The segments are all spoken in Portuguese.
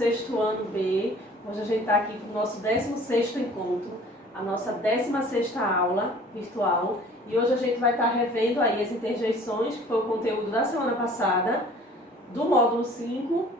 sexto ano B. Hoje a gente está aqui para o nosso 16º encontro, a nossa 16ª aula virtual. E hoje a gente vai estar revendo aí as interjeições, que foi o conteúdo da semana passada, do módulo 5.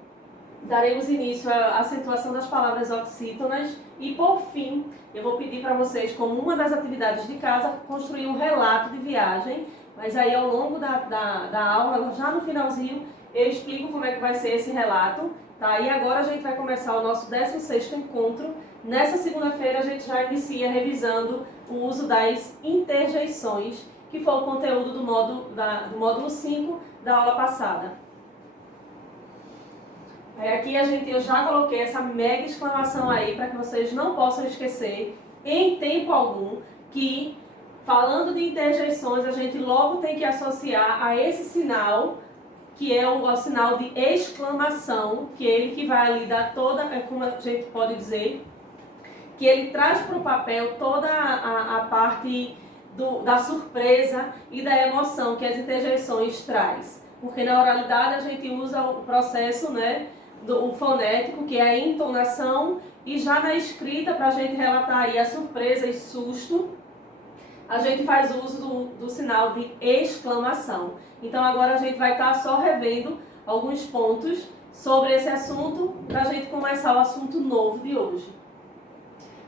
Daremos início à acentuação das palavras oxítonas e, por fim, eu vou pedir para vocês, como uma das atividades de casa, construir um relato de viagem. Mas aí, ao longo da aula, já no finalzinho, eu explico como é que vai ser esse relato. Tá? E agora a gente vai começar o nosso 16º encontro. Nessa segunda-feira a gente já inicia revisando o uso das interjeições, que foi o conteúdo do módulo 5 da aula passada. Aqui eu já coloquei essa mega exclamação aí para que vocês não possam esquecer em tempo algum que, falando de interjeições, a gente logo tem que associar a esse sinal, que é o sinal de exclamação, que é ele que vai ali dar toda, como a gente pode dizer, que ele traz para o papel toda a parte da surpresa e da emoção que as interjeições traz. Porque na oralidade a gente usa o processo, né, o fonético, que é a entonação, e já na escrita, para a gente relatar aí a surpresa e susto, a gente faz uso do sinal de exclamação. Então agora a gente vai estar só revendo alguns pontos sobre esse assunto, para a gente começar o assunto novo de hoje.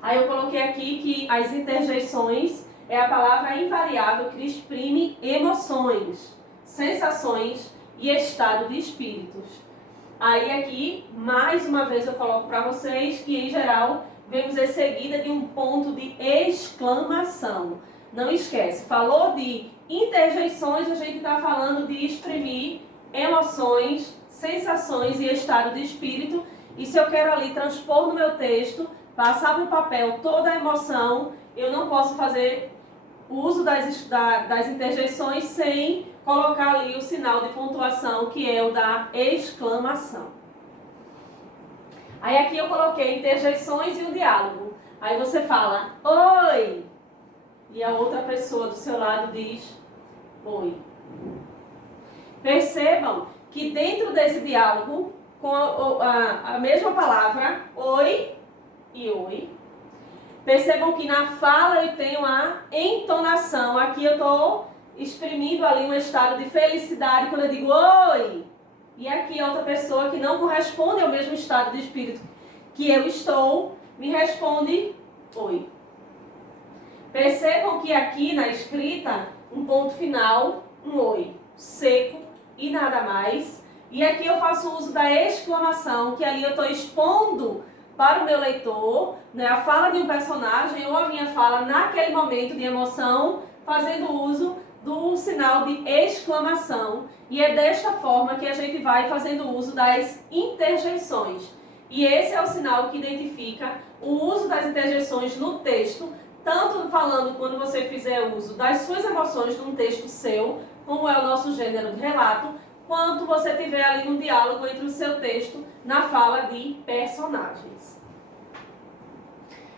Aí eu coloquei aqui que as interjeições é a palavra invariável que exprime emoções, sensações e estado de espíritos. Aí aqui, mais uma vez eu coloco para vocês que, em geral, vemos em seguida de um ponto de exclamação. Não esquece, falou de interjeições, a gente está falando de exprimir emoções, sensações e estado de espírito. E se eu quero ali transpor no meu texto, passar para o papel toda a emoção, eu não posso fazer uso das interjeições sem colocar ali o sinal de pontuação, que é o da exclamação. Aí aqui eu coloquei interjeições e o diálogo. Aí você fala, oi! E a outra pessoa do seu lado diz, oi. Percebam que dentro desse diálogo, com a mesma palavra, oi e oi, percebam que na fala eu tenho a entonação. Aqui eu estou exprimindo ali um estado de felicidade quando eu digo oi. E aqui outra pessoa que não corresponde ao mesmo estado de espírito que eu estou, me responde oi. Percebam que aqui na escrita, um ponto final, um oi, seco e nada mais. E aqui eu faço uso da exclamação, que ali eu estou expondo para o meu leitor, né, a fala de um personagem ou a minha fala naquele momento de emoção, fazendo uso do sinal de exclamação. E é desta forma que a gente vai fazendo uso das interjeições. E esse é o sinal que identifica o uso das interjeições no texto, tanto falando quando você fizer uso das suas emoções num texto seu, como é o nosso gênero de relato, quanto você tiver ali no diálogo entre o seu texto na fala de personagens.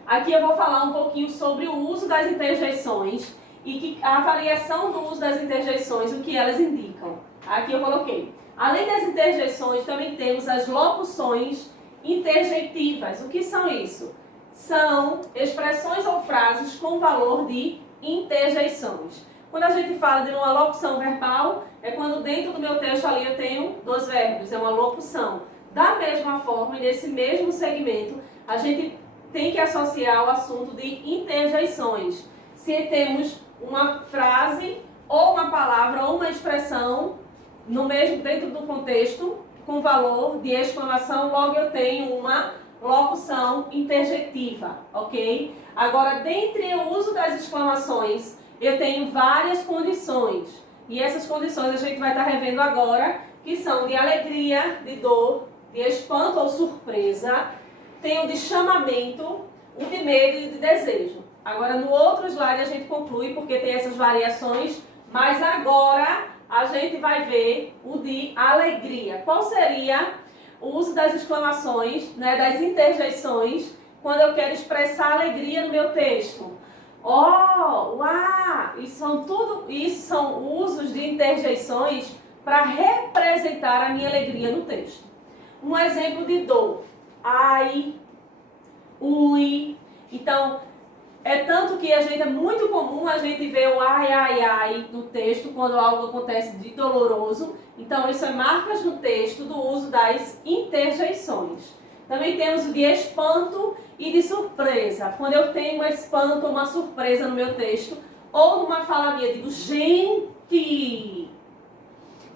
Aqui eu vou falar um pouquinho sobre o uso das interjeições e que a avaliação do uso das interjeições, o que elas indicam. Aqui eu coloquei. Além das interjeições, também temos as locuções interjeitivas. O que são isso? São expressões ou frases com valor de interjeições. Quando a gente fala de uma locução verbal, é quando dentro do meu texto ali eu tenho dois verbos, é uma locução. Da mesma forma, nesse mesmo segmento, a gente tem que associar o assunto de interjeições. Se temos uma frase, ou uma palavra, ou uma expressão, dentro do contexto, com valor de exclamação, logo eu tenho uma locução interjeitiva, ok? Agora, dentre o uso das exclamações, eu tenho várias condições. E essas condições a gente vai estar revendo agora, que são de alegria, de dor, de espanto ou surpresa, tem o de chamamento, o de medo e de desejo. Agora, no outro slide a gente conclui, porque tem essas variações, mas agora a gente vai ver o de alegria. Qual seria o uso das exclamações, né, das interjeições, quando eu quero expressar alegria no meu texto? Oh, uau! Isso são usos de interjeições para representar a minha alegria no texto. Um exemplo de dor. ai, ui. Então, é tanto que é muito comum a gente ver o ai no texto quando algo acontece de doloroso. Então, isso é marcas no texto do uso das interjeições. Também temos o de espanto e de surpresa. Quando eu tenho um espanto ou uma surpresa no meu texto, ou numa fala minha, eu digo, gente!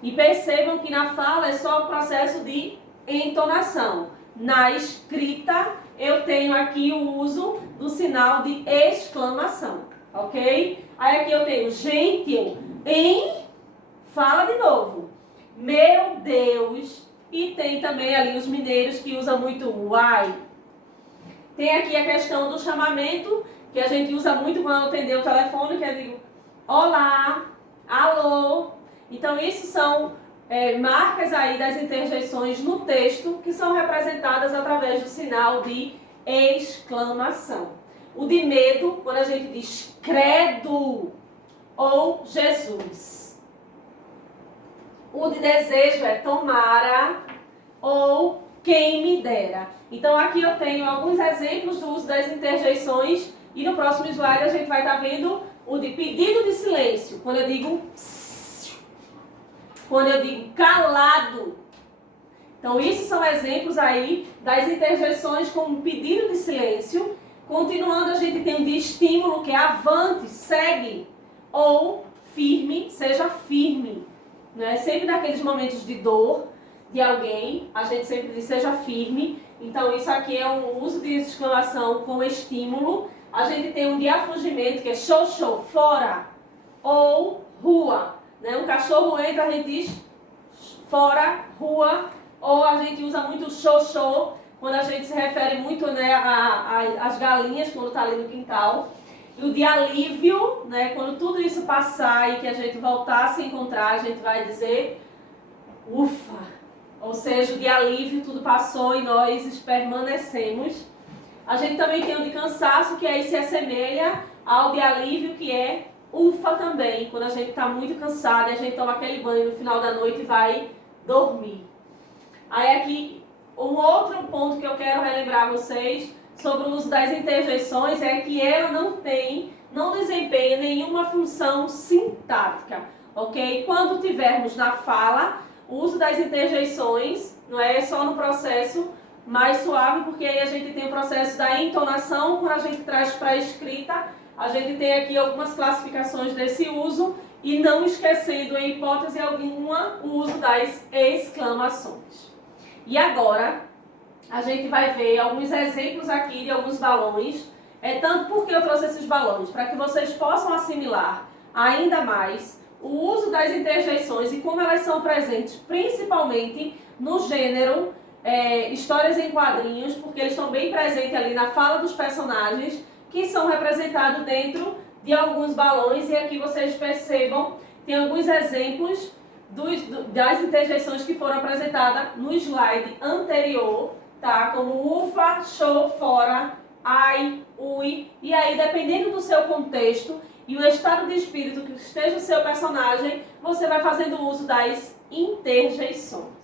E percebam que na fala é só o processo de entonação. Na escrita, eu tenho aqui o uso do sinal de exclamação, ok? Aí aqui eu tenho gente, em, fala de novo. Meu Deus! E tem também ali os mineiros que usam muito uai. Tem aqui a questão do chamamento, que a gente usa muito quando atender o telefone, que eu digo, olá, alô. Então, isso são marcas aí das interjeições no texto, que são representadas através do sinal de exclamação. O de medo, quando a gente diz credo ou Jesus. O de desejo é tomara ou quem me dera. Então, aqui eu tenho alguns exemplos do uso das interjeições e no próximo slide a gente vai estar vendo o de pedido de silêncio, quando eu digo quando eu digo calado. Então, isso são exemplos aí das interjeições como pedido de silêncio. Continuando, a gente tem um de estímulo, que é avante, segue, ou firme, seja firme. Né? Sempre naqueles momentos de dor de alguém, a gente sempre diz seja firme. Então, isso aqui é um uso de exclamação com estímulo. A gente tem um de afugimento, que é show, show, fora, ou rua. Né? Um cachorro entra, a gente diz fora, rua, ou a gente usa muito show, show, quando a gente se refere muito, né, às galinhas, quando está ali no quintal. E o de alívio, né, quando tudo isso passar e que a gente voltar a se encontrar, a gente vai dizer ufa. Ou seja, o de alívio, tudo passou e nós permanecemos. A gente também tem o de cansaço, que aí se assemelha ao de alívio, que é ufa também, quando a gente está muito cansado e a gente toma aquele banho no final da noite e vai dormir. Aí aqui, um outro ponto que eu quero relembrar vocês sobre o uso das interjeições é que ela não desempenha nenhuma função sintática, ok? Quando tivermos na fala, o uso das interjeições não é só no processo mais suave, porque aí a gente tem o processo da entonação, quando a gente traz para a escrita, a gente tem aqui algumas classificações desse uso e não esquecendo, em hipótese alguma, o uso das exclamações. E agora, a gente vai ver alguns exemplos aqui de alguns balões. Tanto porque eu trouxe esses balões, para que vocês possam assimilar ainda mais o uso das interjeições e como elas são presentes, principalmente no gênero histórias em quadrinhos, porque eles estão bem presentes ali na fala dos personagens, que são representados dentro de alguns balões. E aqui vocês percebam, tem alguns exemplos das interjeições que foram apresentadas no slide anterior, tá? Como ufa, show, fora, ai, ui. E aí, dependendo do seu contexto e o estado de espírito que esteja o seu personagem, você vai fazendo uso das interjeições.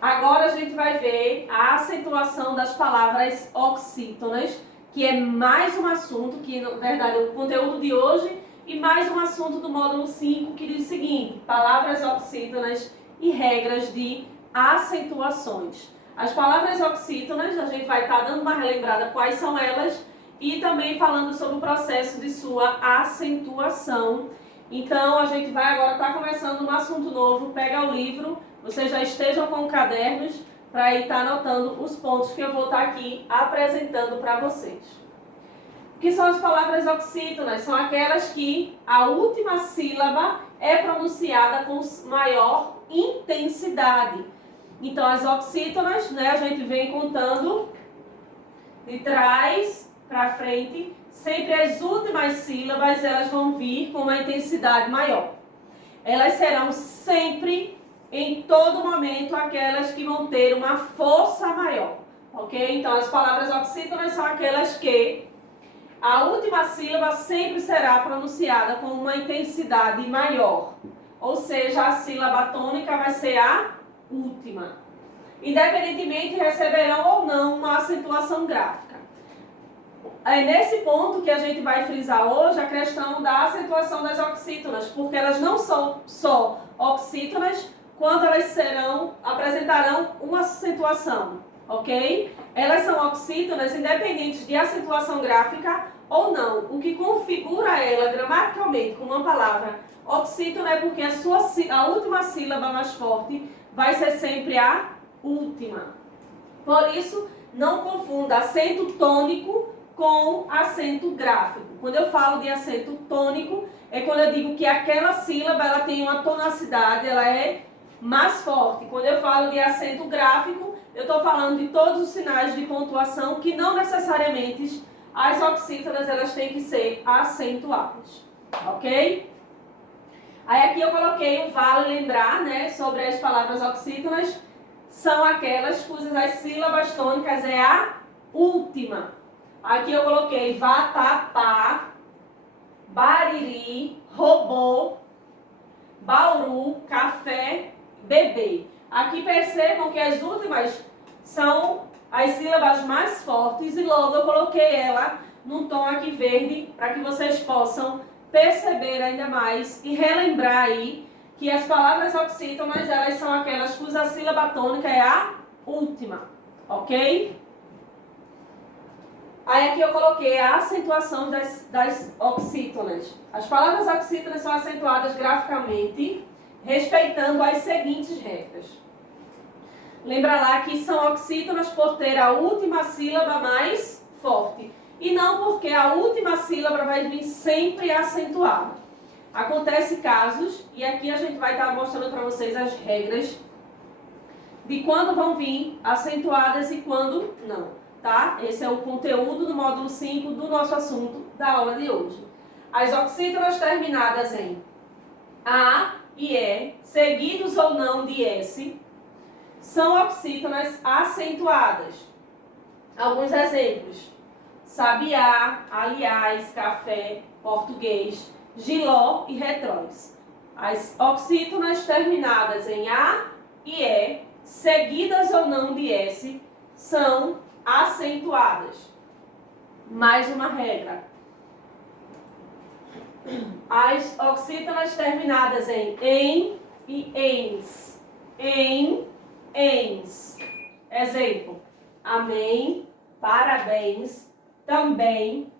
Agora a gente vai ver a acentuação das palavras oxítonas, que é mais um assunto, que na verdade é o conteúdo de hoje, e mais um assunto do módulo 5, que diz o seguinte: palavras oxítonas e regras de acentuações. As palavras oxítonas, a gente vai estar dando uma relembrada quais são elas, e também falando sobre o processo de sua acentuação. Então, a gente vai agora estar começando um assunto novo. Pega o livro, vocês já estejam com cadernos, para estar anotando os pontos que eu vou estar aqui apresentando para vocês. O que são as palavras oxítonas? São aquelas que a última sílaba é pronunciada com maior intensidade. Então, as oxítonas, né, a gente vem contando de trás para frente, sempre as últimas sílabas elas vão vir com uma intensidade maior. Elas serão sempre, em todo momento, aquelas que vão ter uma força maior, ok? Então, as palavras oxítonas são aquelas que a última sílaba sempre será pronunciada com uma intensidade maior, ou seja, a sílaba tônica vai ser a última. independentemente receberão ou não uma acentuação gráfica. É nesse ponto que a gente vai frisar hoje a questão da acentuação das oxítonas, porque elas não são só oxítonas quando elas apresentarão uma acentuação, ok? Elas são oxítonas independentes de acentuação gráfica ou não. O que configura ela gramaticalmente como uma palavra oxítona é porque a última sílaba mais forte vai ser sempre a última. Por isso, não confunda acento tônico com acento gráfico. Quando eu falo de acento tônico, é quando eu digo que aquela sílaba ela tem uma tonacidade, ela é mais forte. Quando eu falo de acento gráfico, eu estou falando de todos os sinais de pontuação que não necessariamente as oxítonas elas têm que ser acentuadas, ok? Aí aqui eu coloquei o vale lembrar, né, sobre as palavras oxítonas, são aquelas cujas as sílabas tônicas é a última. Aqui eu coloquei vatapá, bariri, robô, bauru, café, bebê. Aqui percebam que as últimas são as sílabas mais fortes e logo eu coloquei ela num tom aqui verde para que vocês possam perceber ainda mais e relembrar aí que as palavras oxítonas elas são aquelas cuja sílaba tônica é a última, ok? Aí aqui eu coloquei a acentuação das oxítonas. As palavras oxítonas são acentuadas graficamente, respeitando as seguintes regras. Lembra lá que são oxítonas por ter a última sílaba mais forte. E não porque a última sílaba vai vir sempre acentuada. Acontece casos, e aqui a gente vai estar mostrando para vocês as regras de quando vão vir acentuadas e quando não. Tá? Esse é o conteúdo do módulo 5 do nosso assunto da aula de hoje. As oxítonas terminadas em A e E, seguidos ou não de S, são oxítonas acentuadas. Alguns exemplos: sabiá, aliás, café, português, giló e retróis. As oxítonas terminadas em A e E, seguidas ou não de S, são acentuadas. Mais uma regra. As oxítonas terminadas em e ens. Ens. Exemplo: amém, parabéns, também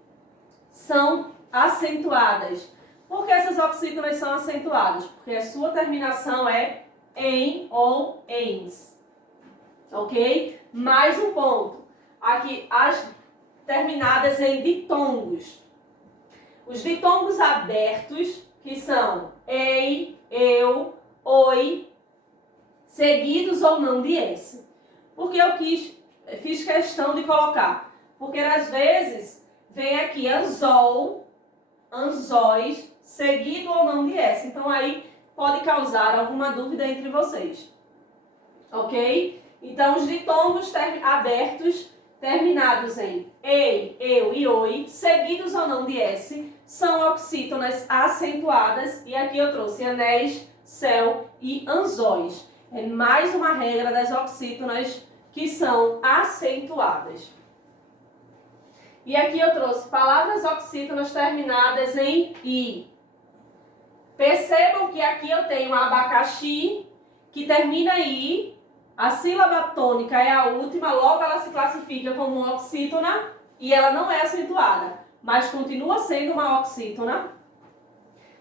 são acentuadas. Por que essas oxítonas são acentuadas? Porque a sua terminação é em ou ens. Ok? Mais um ponto. Aqui, as terminadas em ditongos. Os ditongos abertos, que são ei, eu, oi, seguidos ou não de S. Porque eu fiz questão de colocar. Porque às vezes vem aqui anzol, anzóis, seguido ou não de S. Então aí pode causar alguma dúvida entre vocês. Ok? Então os ditongos abertos terminados em ei, eu e oi, seguidos ou não de S, são oxítonas acentuadas. E aqui eu trouxe anéis, céu e anzóis. É mais uma regra das oxítonas que são acentuadas. E aqui eu trouxe palavras oxítonas terminadas em i. Percebam que aqui eu tenho abacaxi, que termina em i. A sílaba tônica é a última, logo ela se classifica como uma oxítona e ela não é acentuada, mas continua sendo uma oxítona.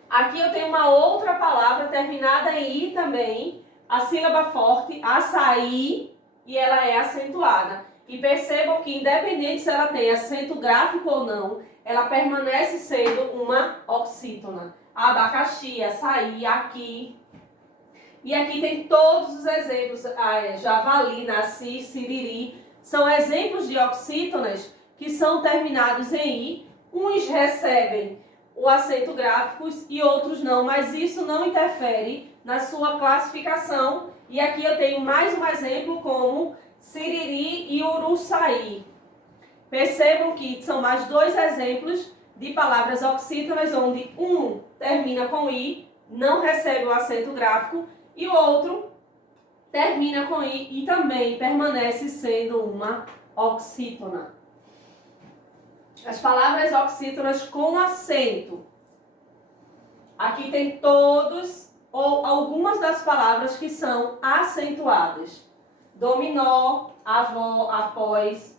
Aqui eu tenho uma outra palavra terminada em i também, a sílaba forte, açaí, e ela é acentuada. E percebam que independente se ela tem acento gráfico ou não, ela permanece sendo uma oxítona. Abacaxi, açaí, aqui. E aqui tem todos os exemplos, javali, nasci, siriri, são exemplos de oxítonas que são terminados em i. Uns recebem o acento gráfico e outros não, mas isso não interfere na sua classificação. E aqui eu tenho mais um exemplo como siriri e uruçaí. Percebam que são mais dois exemplos de palavras oxítonas, onde um termina com i, não recebe o acento gráfico, e o outro termina com I e também permanece sendo uma oxítona. As palavras oxítonas com acento. Aqui tem todos ou algumas das palavras que são acentuadas. Dominó, avó, após,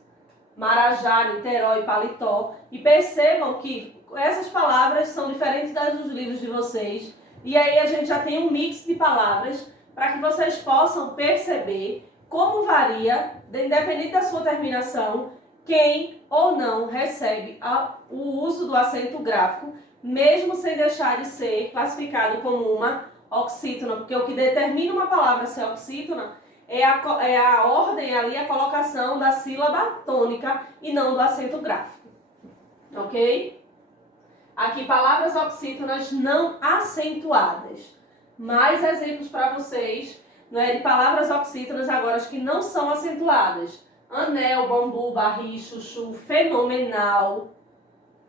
Marajá, Niterói, paletó. E percebam que essas palavras são diferentes das dos livros de vocês. E aí a gente já tem um mix de palavras para que vocês possam perceber como varia, independente da sua terminação, quem ou não recebe o uso do acento gráfico, mesmo sem deixar de ser classificado como uma oxítona. Porque o que determina uma palavra ser oxítona é a ordem ali, a colocação da sílaba tônica e não do acento gráfico. Ok? Aqui, palavras oxítonas não acentuadas. Mais exemplos para vocês, de palavras oxítonas agora que não são acentuadas. Anel, bambu, barri, chuchu, fenomenal,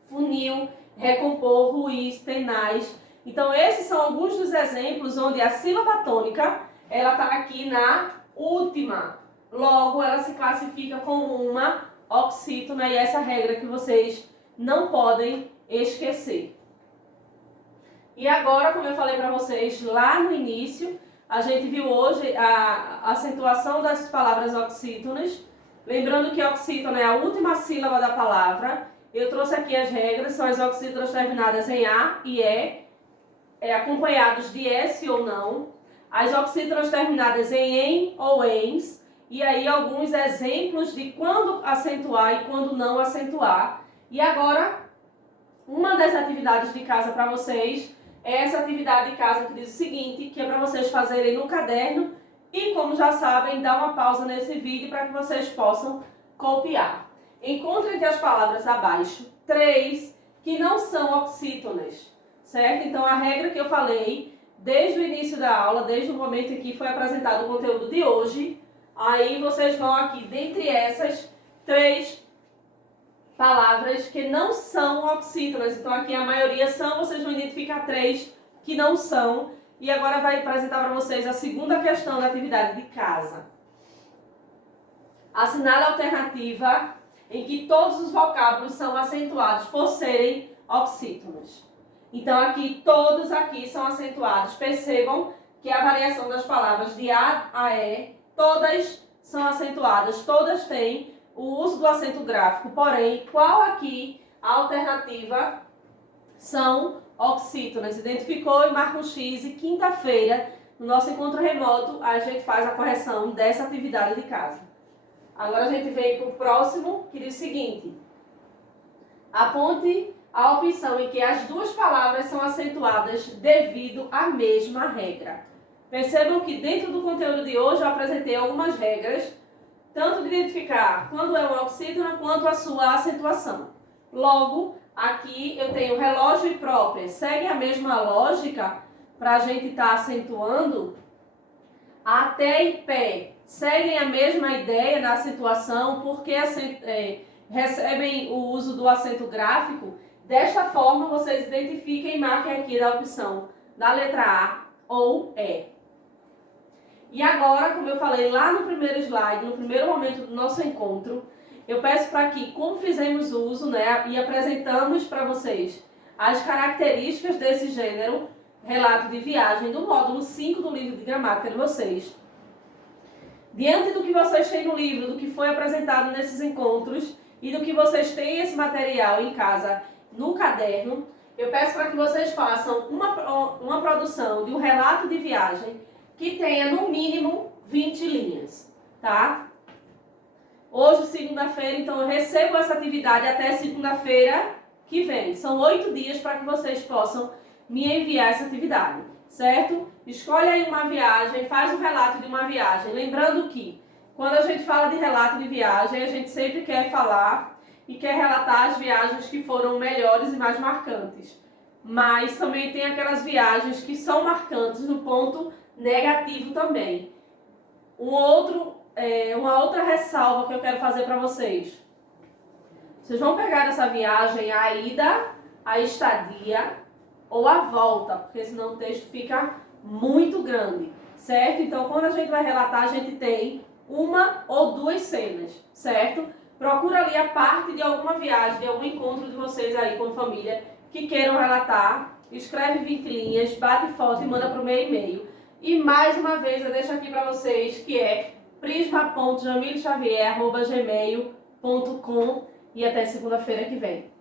funil, recompor, ruiz, tenaz. Então, esses são alguns dos exemplos onde a sílaba tônica, ela está aqui na última. Logo, ela se classifica como uma oxítona e essa regra que vocês não podem esquecer. E agora, como eu falei para vocês lá no início, a gente viu hoje a acentuação das palavras oxítonas. Lembrando que oxítona é a última sílaba da palavra. Eu trouxe aqui as regras, são as oxítonas terminadas em A e acompanhados de S ou não. As oxítonas terminadas em ou ens. E aí alguns exemplos de quando acentuar e quando não acentuar. E agora, uma das atividades de casa para vocês é essa atividade de casa que diz o seguinte, que é para vocês fazerem no caderno e, como já sabem, dá uma pausa nesse vídeo para que vocês possam copiar. Encontre entre as palavras abaixo 3 que não são oxítonas, certo? Então, a regra que eu falei desde o início da aula, desde o momento em que foi apresentado o conteúdo de hoje, aí vocês vão aqui, dentre essas 3 palavras que não são oxítonas. Então aqui a maioria são, vocês vão identificar 3 que não são. E agora vai apresentar para vocês a segunda questão da atividade de casa. Assinale a alternativa em que todos os vocábulos são acentuados por serem oxítonos. Então aqui, todos aqui são acentuados. Percebam que a variação das palavras de A a E, todas são acentuadas, todas têm o uso do acento gráfico, porém, qual aqui a alternativa são oxítonas? Identificou e marca um X e quinta-feira, no nosso encontro remoto, a gente faz a correção dessa atividade de casa. Agora a gente vem para o próximo, que diz o seguinte. Aponte a opção em que as duas palavras são acentuadas devido à mesma regra. Percebam que dentro do conteúdo de hoje eu apresentei algumas regras, tanto de identificar quando é uma oxítona quanto a sua acentuação. Logo, aqui eu tenho relógio e própria. Segue a mesma lógica para a gente estar acentuando. Até e pé seguem a mesma ideia na acentuação, porque recebem o uso do acento gráfico. Desta forma, vocês identifiquem e marquem aqui da opção da letra A ou E. E agora, como eu falei lá no primeiro slide, no primeiro momento do nosso encontro, eu peço para que, como fizemos uso, e apresentamos para vocês as características desse gênero, relato de viagem, do módulo 5 do livro de gramática de vocês. Diante do que vocês têm no livro, do que foi apresentado nesses encontros e do que vocês têm esse material em casa no caderno, eu peço para que vocês façam uma produção de um relato de viagem que tenha no mínimo 20 linhas, tá? Hoje, segunda-feira, então eu recebo essa atividade até segunda-feira que vem. São 8 dias para que vocês possam me enviar essa atividade, certo? Escolhe aí uma viagem, faz um relato de uma viagem. Lembrando que, quando a gente fala de relato de viagem, a gente sempre quer falar e quer relatar as viagens que foram melhores e mais marcantes. Mas também tem aquelas viagens que são marcantes no ponto negativo também. Uma outra ressalva que eu quero fazer para vocês. Vocês vão pegar essa viagem a ida, a estadia ou a volta, porque senão o texto fica muito grande. certo? Então, quando a gente vai relatar, a gente tem uma ou duas cenas, certo? Procura ali a parte de alguma viagem, de algum encontro de vocês aí com família que queiram relatar, escreve 20 linhas, bate foto e manda para o meu e-mail. E mais uma vez eu deixo aqui para vocês que é prisma.jamilexavier@gmail.com e até segunda-feira que vem.